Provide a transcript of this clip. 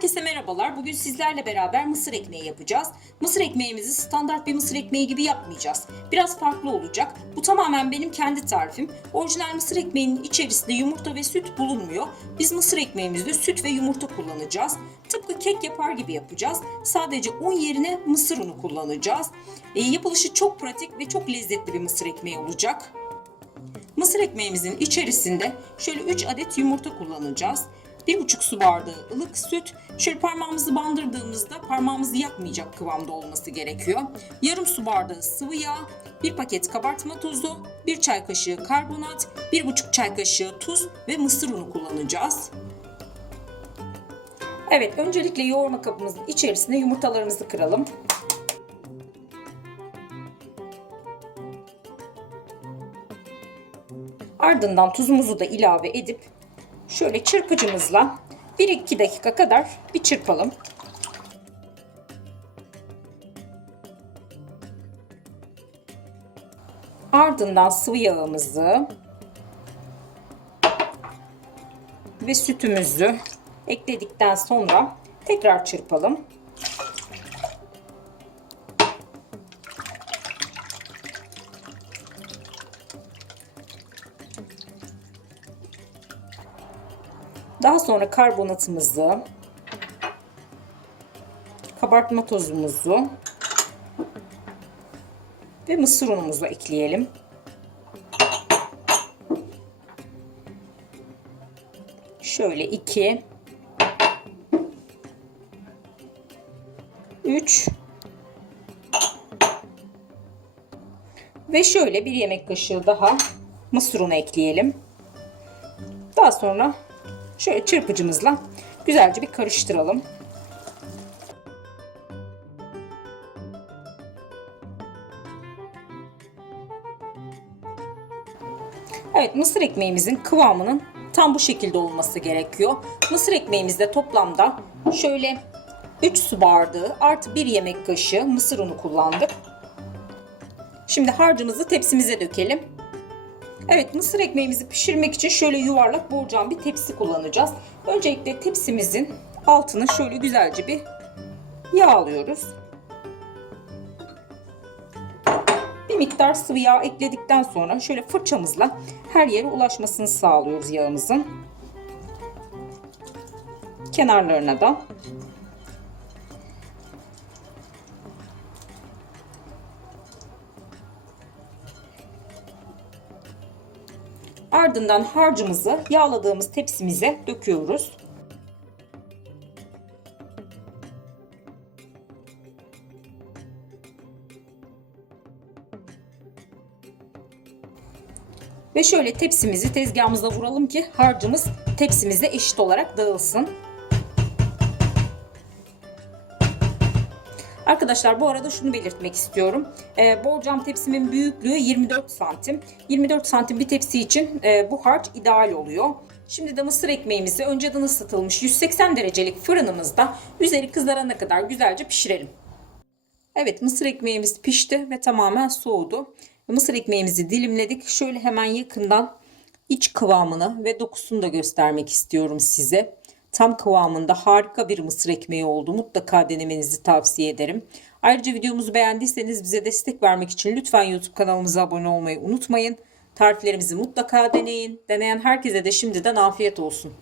Merhabalar. Bugün sizlerle beraber mısır ekmeği yapacağız. Mısır ekmeğimizi standart bir mısır ekmeği gibi yapmayacağız. Biraz farklı olacak. Bu tamamen benim kendi tarifim. Orijinal mısır ekmeğinin içerisinde yumurta ve süt bulunmuyor. Biz mısır ekmeğimizde süt ve yumurta kullanacağız. Tıpkı kek yapar gibi yapacağız. Sadece un yerine mısır unu kullanacağız. E, yapılışı çok pratik ve çok lezzetli bir mısır ekmeği olacak. Mısır ekmeğimizin içerisinde şöyle 3 adet yumurta kullanacağız. 1,5 su bardağı ılık süt. Şöyle parmağımızı bandırdığımızda parmağımızı yakmayacak kıvamda olması gerekiyor. Yarım su bardağı sıvı yağ, 1 paket kabartma tozu, 1 çay kaşığı karbonat, 1,5 çay kaşığı tuz ve mısır unu kullanacağız. Evet, öncelikle yoğurma kabımızın içerisine yumurtalarımızı kıralım. Ardından tuzumuzu da ilave edip şöyle çırpıcımızla 1-2 dakika kadar bir çırpalım. Ardından sıvı yağımızı ve sütümüzü ekledikten sonra tekrar çırpalım. Daha sonra karbonatımızı, kabartma tozumuzu ve mısır unumuzu ekleyelim. Şöyle 2 3 ve şöyle bir yemek kaşığı daha mısır unu ekleyelim. Daha sonra Şöyle çırpıcımızla güzelce bir karıştıralım. Evet mısır ekmeğimizin kıvamının tam bu şekilde olması gerekiyor. Mısır ekmeğimizde toplamda şöyle 3 su bardağı artı 1 yemek kaşığı mısır unu kullandık. Şimdi harcımızı tepsimize dökelim. Evet mısır ekmeğimizi pişirmek için şöyle yuvarlak borcam bir tepsi kullanacağız. Öncelikle tepsimizin altını şöyle güzelce bir yağlıyoruz. Bir miktar sıvı yağ ekledikten sonra şöyle fırçamızla her yere ulaşmasını sağlıyoruz yağımızın. Kenarlarına da Ardından harcımızı yağladığımız tepsimize döküyoruz. Ve şöyle tepsimizi tezgahımıza vuralım ki harcımız tepsimize eşit olarak dağılsın. Arkadaşlar bu arada şunu belirtmek istiyorum. E, borcam tepsimin büyüklüğü 24 santim. 24 santim bir tepsi için e, bu harç ideal oluyor. Şimdi de mısır ekmeğimizi önceden ısıtılmış 180 derecelik fırınımızda üzeri kızarana kadar güzelce pişirelim. Evet mısır ekmeğimiz pişti ve tamamen soğudu. Mısır ekmeğimizi dilimledik. Şöyle hemen yakından iç kıvamını ve dokusunu da göstermek istiyorum size tam kıvamında harika bir mısır ekmeği oldu. Mutlaka denemenizi tavsiye ederim. Ayrıca videomuzu beğendiyseniz bize destek vermek için lütfen YouTube kanalımıza abone olmayı unutmayın. Tariflerimizi mutlaka deneyin. Deneyen herkese de şimdiden afiyet olsun.